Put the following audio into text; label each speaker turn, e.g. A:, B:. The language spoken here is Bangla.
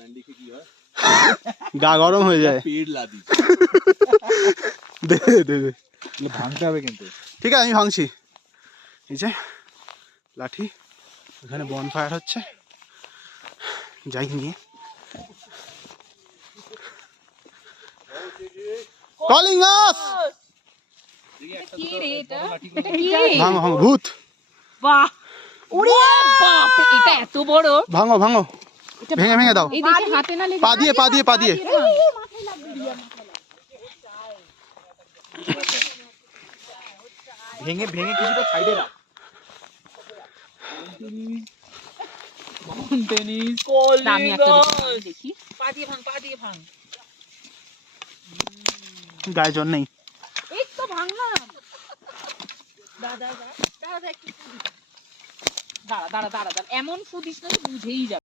A: ব্র্যান্ডি কি হয়?
B: গা গরম হয়ে যায়।
A: পেট লাদি।
B: দে দে, দে দে।
C: ভাঙতে হবে কিন্তু।
B: ঠিক আছে আমি ভাঙছি। এই যে লাঠি এখানে বন ফায়ার হচ্ছে। যাই নিয়ে। কলিং আস ভাঙো ভাঙো ভূত।
D: বাহ! ওরে বাপ এটা এত বড়?
B: ভাঙো ভাঙো। ভেঙে ভেঙে দাও।
D: এই দেখে হাতে না লেগে
B: পা দিয়ে পা দিয়ে পা দিয়ে।
C: ভেঙে ভেঙে কিছুটা সাইডে রাখ।
D: না, আমি একটা দেখি।
E: পা দিয়ে ভাঙ পা দিয়ে ভাঙ।
B: গায়ে জল নেই।
D: এই তো ভাঙলাম।
E: দাদা দাদা দাদা
D: দাঁড়া দাঁড়া দাঁড়া দাঁড়া। এমন ফুদিস না বুঝেই যাবে।